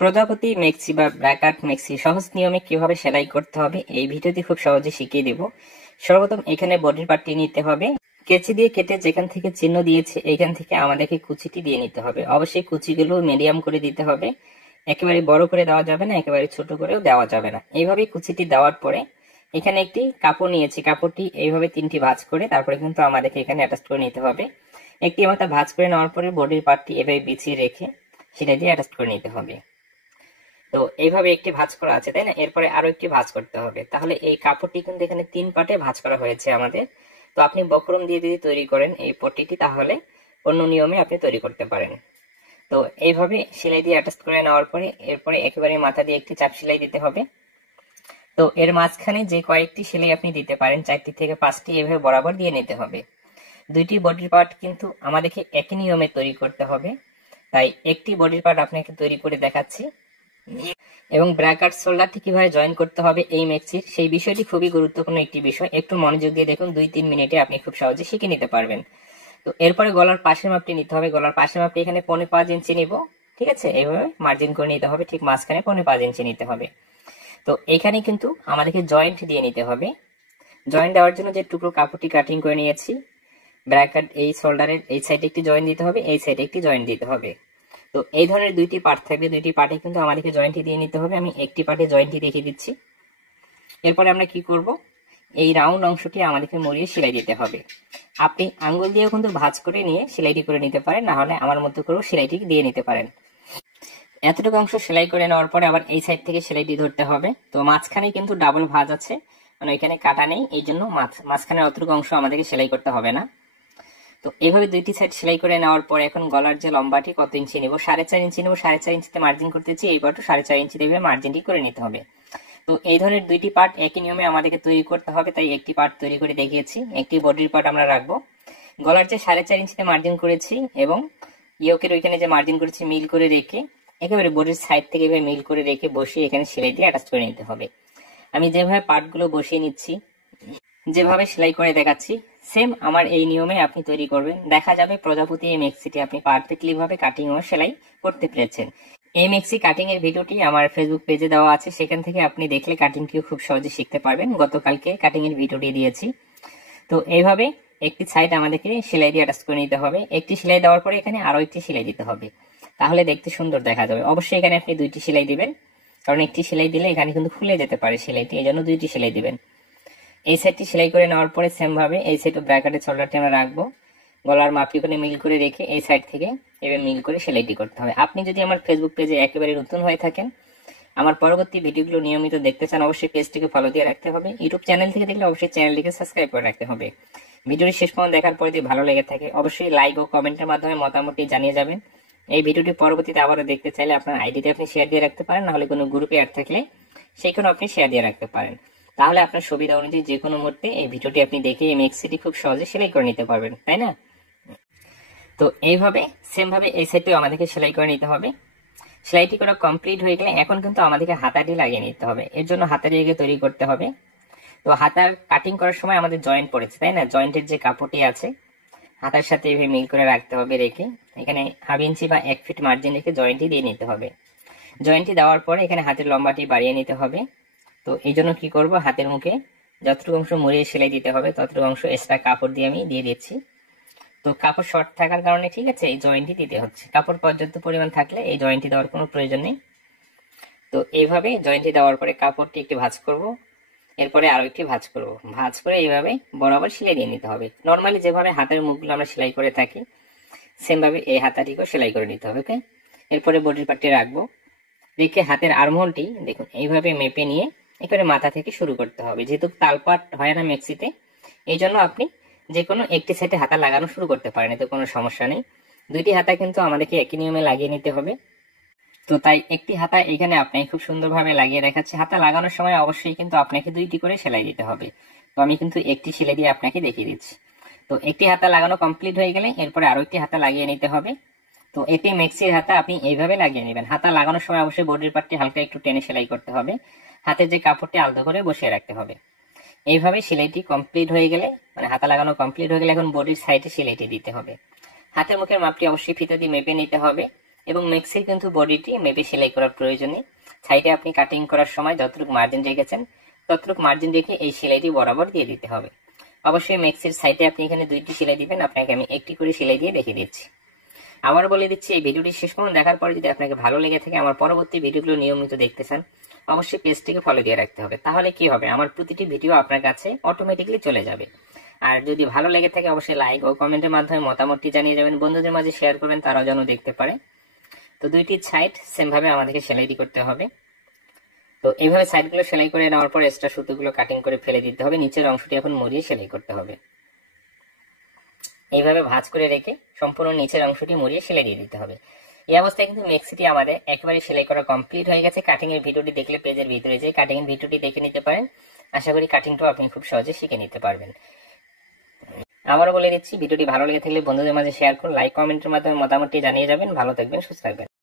প্রজাপতি মেক্সি বা ব্র্যাকাট মেক্সি সহজ নিয়মে কিভাবে সেলাই করতে হবে এই ভিডিওতে খুব সহজে শিখিয়ে দেব। সর্বপ্রথম এখানে বডির পার্টটি নিতে হবে, কেচি দিয়ে কেটে যেখান থেকে চিহ্ন দিয়েছে এইখান থেকে আমাদেরকে কুচিটি দিয়ে নিতে হবে। অবশ্যই কুচিগুলো মিডিয়াম করে দিতে হবে, একেবারে বড় করে দেওয়া যাবে না, একেবারে ছোট করেও দেওয়া যাবে না। এইভাবে কুচিটি দেওয়ার পরে এখানে একটি কাপড় নিয়েছি, কাপড়টি এইভাবে 3টি ভাঁজ করে তারপরে কিন্তু আমাদেরকে এখানে অ্যাটাচ করে নিতে হবে। একটি মাথা ভাঁজ করে নেওয়ার পরে বডির পার্টটি এভাবে বিছিয়ে রেখে সেটা দিয়ে অ্যাটাচ করে নিতে হবে। তো এইভাবে একটি ভাঁজ করা আছে, তাই না? এরপরে আরো একটি ভাঁজ করতে হবে। তাহলে এই কাপড়টি কিন্তু এখানে 3 পার্টে ভাঁজ করা হয়েছে আমাদের। তো আপনি বক্রম দিয়ে যদি তৈরি করেন এই পট্টিটি, তাহলে অন্য নিয়মে আপনি তৈরি করতে পারেন। তো এইভাবে সেলাই দিয়ে অ্যাটাচ করে নেওয়ার পরে এরপরে একেবারে মাথা দিয়ে একটি চাপ সেলাই দিতে হবে। তো এর মাঝখানে যে কয়েকটি সেলাই আপনি দিতে পারেন, 4টি থেকে 5টি এভাবে বরাবর দিয়ে নিতে হবে। দুইটি বডির পার্ট কিন্তু আমাদেরকে একই নিয়মে তৈরি করতে হবে, তাই একটি বডির পার্ট আপনাকে তৈরি করে দেখাচ্ছি। এবং ব্র্যাকেট শোল্ডারটি কিভাবে জয়েন করতে হবে এই মেক্সির, সেই বিষয়টি খুবই গুরুত্বপূর্ণ একটি বিষয়। একটু মনোযোগ দিয়ে দেখুন, 2-3 মিনিটে আপনি খুব সহজে শিখে নিতে পারবেন। তো এরপরে গলার পাশের মাপটি নিতে হবে। গলার পাশের মাপটি এখানে 5.25 ইঞ্চি নিব, ঠিক আছে? এইভাবে মার্জিন করে নিতে হবে, ঠিক মাঝখানে 5.25 ইঞ্চি নিতে হবে। তো এখানে কিন্তু আমাদেরকে জয়েন্ট দিয়ে নিতে হবে। জয়েন্ট দেওয়ার জন্য যে টুকরো কাপড়টি কাটিং করে নিয়েছি, ব্র্যাকেট এই শোল্ডারের এই সাইডে একটি জয়েন্ট দিতে হবে, এই সাইডে একটি জয়েন্ট দিতে হবে। তো এই ধরনের 2টি পার্ট থাকবে, 2টি পার্টে কিন্তু আমাদেরকে জয়েন্টটি দিয়ে নিতে হবে। আমি একটি পার্টে জয়েন্টটি দেখিয়ে দিচ্ছি। এরপরে আমরা কি করব, এই রাউন্ড অংশটি আমাদেরকে মরিয়ে সেলাই দিতে হবে। আপনি আঙ্গুল দিয়েও কিন্তু ভাঁজ করে নিয়ে সেলাইটি করে নিতে পারেন, না হলে আমার মতো করেও সেলাইটি দিয়ে নিতে পারেন। এতটুকু অংশ সেলাই করে নেওয়ার পরে আবার এই সাইড থেকে সেলাইটি ধরতে হবে। তো মাঝখানে কিন্তু ডাবল ভাঁজ আছে, মানে এখানে কাটা নেই, এই জন্য মাঝখানে অতটুকু অংশ আমাদেরকে সেলাই করতে হবে না। তো এইভাবে 2টি সাইড সেলাই করে নেওয়ার পর এখন গলার যে লম্বাটি কত ইঞ্চি নেব, 4.5 ইঞ্চি নেব। 4.5 ইঞ্চিতে মার্জিন করতেছি, এই পার্টও 4.5 ইঞ্চি দেবে মার্জিনটি করে নিতে হবে। তো এই ধরনের 2টি পার্ট একই নিয়মে আমাদেরকে তৈরি করতে হবে, তাই একটি পার্ট তৈরি করে দেখিয়েছি। একটি বডির পার্ট আমরা রাখবো। গলার যে 4.5 ইঞ্চিতে মার্জিন করেছি এবং ইয়োকের ওইখানে যে মার্জিন করেছি মিল করে রেখে একেবারে বডির সাইড থেকে এভাবে মিল করে রেখে বসিয়ে এখানে সেলাই দিয়ে অ্যাটাচ করে নিতে হবে। আমি যেভাবে পার্টগুলো বসিয়ে নিচ্ছি, যেভাবে সেলাই করে দেখাচ্ছি, সেম আমার এই নিয়মে আপনি তৈরি করবেন। দেখা যাবে প্রজাপতি এই মেক্সিটি আপনি পারফেক্টলি ভাবে কাটিং ও সেলাই করতে পেরেছেন। এই মেক্সি কাটিং এর ভিডিওটি আমার ফেসবুক পেজে দেওয়া আছে, সেখান থেকে আপনি দেখলে কাটিংটিও খুব সহজে শিখতে পারবেন। গতকালকে কাটিং এর ভিডিওটি দিয়েছি। তো এইভাবে একটি সাইড আমাদেরকে সেলাই দিয়ে অ্যাটাচ করে নিতে হবে। একটি সেলাই দেওয়ার পরে এখানে আরো একটি সেলাই দিতে হবে, তাহলে দেখতে সুন্দর দেখা যাবে। অবশ্যই এখানে আপনি 2টি সেলাই দিবেন, কারণ একটি সেলাই দিলে এখানে কিন্তু খুলে যেতে পারে সেলাইটি, এই জন্য 2টি সেলাই দিবেন। এই সাইডটি সেলাই করে নেওয়ার পরে সেম ভাবে এই সাইডে ব্র্যাকেটের শোল্ডারটি আমরা রাখবো। গলার মাপটি ওখানে মিল করে রেখে এই সাইড থেকে এভাবে মিল করে সেলাইটি করতে হবে। আপনি যদি আমার ফেসবুক পেজে একেবারে নতুন হয়ে থাকেন, আমার পরবর্তী ভিডিওগুলো নিয়মিত দেখতে চান, অবশ্যই পেজটিকে ফলো দিয়ে রাখতে হবে। ইউটিউব চ্যানেল থেকে দেখলে অবশ্যই চ্যানেলটিকে সাবস্ক্রাইব করে রাখতে হবে। ভিডিওটি শেষ পর্যন্ত দেখার পরে যদি ভালো লেগে থাকে অবশ্যই লাইক ও কমেন্টের মাধ্যমে মতামতটি জানিয়ে যাবেন। এই ভিডিওটি পরবর্তীতে আবারও দেখতে চাইলে আপনার আইডিতে আপনি শেয়ার দিয়ে রাখতে পারেন, নাহলে কোনো গ্রুপে অ্যাড থাকলে সেখানে আপনি শেয়ার দিয়ে রাখতে পারেন। তাহলে আপনার সুবিধা অনুযায়ী যে কোনো মুহূর্তে এই ভিডিওটি আপনি দেখে এই মেক্সিটি খুব সহজে সেলাই করে নিতে পারবেন, তাই না? তো এইভাবে সেম ভাবে এই সাইডটিও আমাদেরকে সেলাই করে নিতে হবে। সেলাইটি করা কমপ্লিট হয়ে গেলে এখন কিন্তু আমাদেরকে হাতাটি লাগিয়ে নিতে হবে। এর জন্য হাতার জায়গায় তৈরি করতে হবে। তো হাতার কাটিং করার সময় আমাদের জয়েন্ট পড়েছে, তাই না? জয়েন্টের যে কাপড়টি আছে হাতার সাথে এইভাবে মিল করে রাখতে হবে, রেখে এখানে 1/2 ইঞ্চি বা 1 ফিট মার্জিন রেখে জয়েন্টটি দিয়ে নিতে হবে। জয়েন্টটি দেওয়ার পরে এখানে হাতের লম্বাটি বাড়িয়ে নিতে হবে। তো এই জন্য কি করব, হাতের মুখে যতটুকু অংশ মুড়িয়ে সেলাই দিতে হবে ততটুকু অংশ এক্সট্রা কাপড় দিয়ে আমি দিয়ে দিচ্ছি। তো কাপড় শর্ট থাকার কারণে ঠিক আছে এই জয়েন্টটি দিতে হচ্ছে। কাপড় পর্যাপ্ত পরিমাণ থাকলে এই জয়েন্টটি দেওয়ার কোনো প্রয়োজন নেই। তো এইভাবে জয়েন্টটি দেওয়ার পরে কাপড়টি একটি ভাঁজ করব, এরপরে আরো একটি ভাঁজ করব। ভাঁজ করে এইভাবে বরাবর সেলাই দিয়ে নিতে হবে। নর্মালি যেভাবে হাতের মুখগুলো আমরা সেলাই করে থাকি সেম ভাবে এই হাতাটিকেও সেলাই করে নিতে হবে। ওকে, এরপরে বডির পার্টটি রাখবো, রেখে হাতের আর্মহোলটি দেখুন এইভাবে মেপে নিয়ে একেবারে মাথা থেকে শুরু করতে হবে। যেহেতু তালপাট হয় না মেক্সিতে, এই জন্য আপনি যে কোনো একটি সাইডে হাতা লাগানো শুরু করতে পারেন, এতে কোনো সমস্যা নেই। 2টি হাতা কিন্তু আমাদেরকে একই নিয়মে লাগিয়ে নিতে হবে। তো তাই একটি হাতা এখানে আপনাকে খুব সুন্দরভাবে লাগিয়ে দেখাচ্ছি। হাতা লাগানোর সময় অবশ্যই কিন্তু আপনাকে 2টি করে সেলাই দিতে হবে। তো আমি কিন্তু একটি সেলাই দিয়ে আপনাকে দেখিয়ে দিচ্ছি। তো একটি হাতা লাগানো কমপ্লিট হয়ে গেলে এরপরে আরো একটি হাতা লাগিয়ে নিতে হবে। তো এতে মেক্সির হাতা আপনি এইভাবে লাগিয়ে নেবেন। হাতা লাগানোর সময় অবশ্যই বডির পার্টটি হালকা একটু টেনে সেলাই করতে হবে, হাতের যে কাপড়টি আলতো করে বসিয়ে রাখতে হবে। এইভাবে সেলাইটি কমপ্লিট হয়ে গেলে, মানে হাতা লাগানো কমপ্লিট হয়ে গেলে এখন বডির সাইডে সেলাইটি দিতে হবে। হাতের মুখের মাপটি অবশ্যই ফিতা দিয়ে মেপে নিতে হবে এবং মেক্সির কিন্তু বডিটি মেপে সেলাই করার প্রয়োজন নেই। সাইডে আপনি কাটিং করার সময় যতটুকু মার্জিন রেখেছেন ততটুকু মার্জিন রেখে এই সেলাইটি বরাবর দিয়ে দিতে হবে। অবশ্যই মেক্সির সাইডে আপনি এখানে 2টি সেলাই দিবেন, আপনাকে আমি একটি করে সেলাই দিয়ে দেখিয়ে দিচ্ছি। আবার বলে দিচ্ছি, এই ভিডিওটি শেষ পর্যন্ত দেখার পরে যদি আপনাকে ভালো লেগে থাকে, আমার পরবর্তী ভিডিওগুলো নিয়মিত দেখতে চান, অবশ্যই পেজটিকে ফলো দিয়ে রাখতে হবে। তাহলে কি হবে, আমার প্রতিটি ভিডিও আপনার কাছে অটোমেটিক্যালি চলে যাবে। আর যদি ভালো লেগে থাকে অবশ্যই লাইক ও কমেন্টের মাধ্যমে মতামতটি জানিয়ে যাবেন, বন্ধুদের মাঝে শেয়ার করবেন, তারাও যেন দেখতে পারে। তো 2টি সাইড সেম ভাবে আমাদেরকে সেলাইটি করতে হবে। তো এইভাবে সাইডগুলো সেলাই করে নেওয়ার পর এক্সট্রা সুতোগুলো কাটিং করে ফেলে দিতে হবে। নিচের অংশটি এখন মুড়িয়ে সেলাই করতে হবে। এইভাবে ভাঁজ করে রেখে সম্পূর্ণ নিচের অংশটি মুড়িয়ে সেলাই দিয়ে দিতে হবে। এই অবস্থায় কিন্তু মেক্সিটি আমাদের একেবারে সেলাই করা কমপ্লিট হয়ে গেছে। কাটিং এর ভিডিওটি দেখলে পেজের ভিতরে যে কাটিং এর ভিডিওটি দেখে নিতে পারেন। আশা করি কাটিংটাও আপনি খুব সহজে শিখে নিতে পারবেন। আবারও বলে দিচ্ছি, ভিডিওটি ভালো লেগে থাকলে বন্ধুদের মাঝে শেয়ার করুন, লাইক কমেন্টের মাধ্যমে মতামতটি জানিয়ে যাবেন। ভালো থাকবেন, সুস্থ থাকবেন।